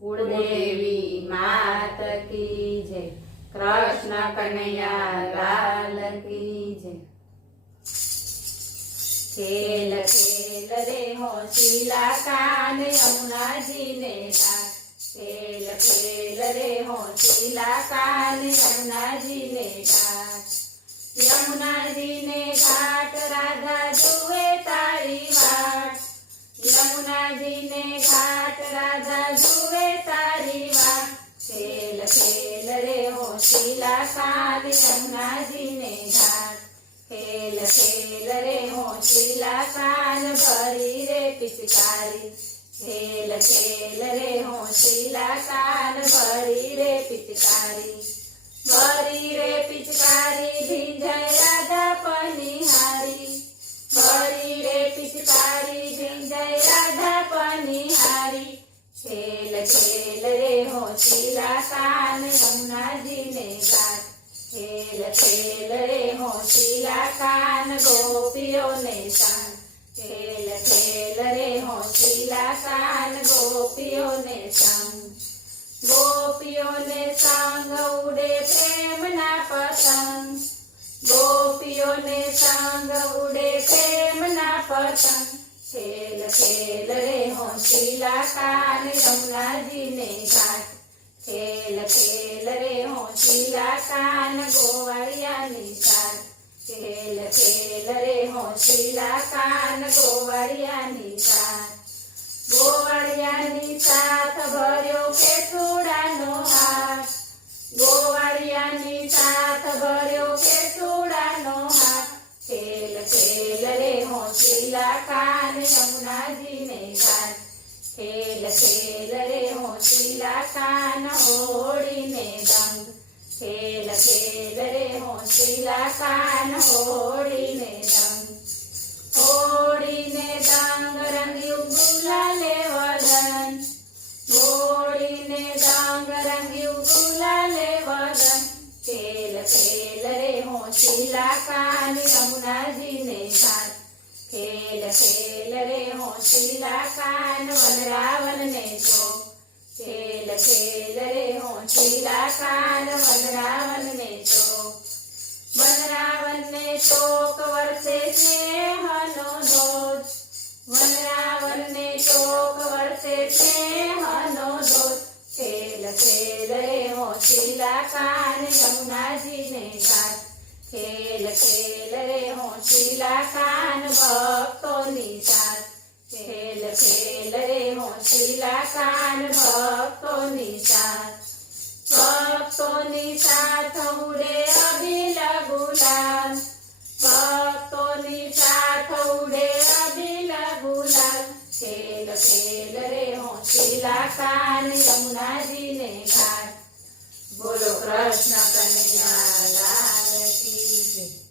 कुलदेवी मात की जय। कृष्ण कन्हैया लाल की जय। खेल खेल रे होशिला कान यमुना जी ने घाट। खेल खेल रे होशिला कान यमुना जी ने घाट। यमुना जी ने घाट राधा जुए तारी वाट। यमुना जी ने घाट राधा जुए तारी वाट। खेल खेल रे होशिला कान यमुना जी ने घाट। खेल खेल रे होशिला कान भरी रे पिचकारी। खेल खेल रे होशिला कान भरी रे पिचकारी। भरी रे पिचकारी भिंजय राधा पनिहारी। भरी रे पिचकारी भिंजय राधा पनिहारी। खेल खेल रे होशिला कान यमुना जी ने घाट। खेल खेल रे होशिला कान गोपियों ने संग। खेल खेल रे होशिला कान गोपियों ने संग। गोपियों ने संग उड़े प्रेम ना पतंग। गोपियों ने संग उड़े प्रेम ना पतंग। खेल खेल रे होशिला कान यमुना जी ने घाट। खेल खेल रे होशिला कान गोवाड़िया निशान। खेल खेल रे होशिला कान गोवाड़िया निशान। गोवाड़िया निशाथ भर्यो केसुडानो हाथ। गोवाड़िया निशाथ भर्यो केसुडानो हाथ। खेल खेल रे होशिला कान यमुना जी ने घाट। खेल खेल रे होशिला कान होड़ी ने दंग। खेल खेल रे होशिला कान होड़ी ने दंग। होड़ी ने दंग रंग्यू गुलाले वदन। होड़ी ने दंग रंग्यू गुलाले वदन। खेल खेल रे होशिला कान यमुना जी ने घाट। खेल खेल रे होशिला कान वनरावन ने चोक। खेल खेल रे होशिला कान वनरावन ने चोक। वनरावन ने चोक वर्षे स्नेहनो धोज। वनरावन ने चोक वर्षे स्नेहनो धोज। खेल खेल रे होशिला कान यमुना जी ने घाट। खेल खेल रे होशिला कान भक्तोनी साथ। खेल खेल रे होशिला कान भक्तोनी साथ। भक्तोनी साथ उड़े अबिल गुलाल। भक्तोनी साथ उड़े अबिल गुलाल। खेल खेल रे होशिला कान यमुना जी ने घाट। बोलो कृष्ण कन्हैया लाल की जय।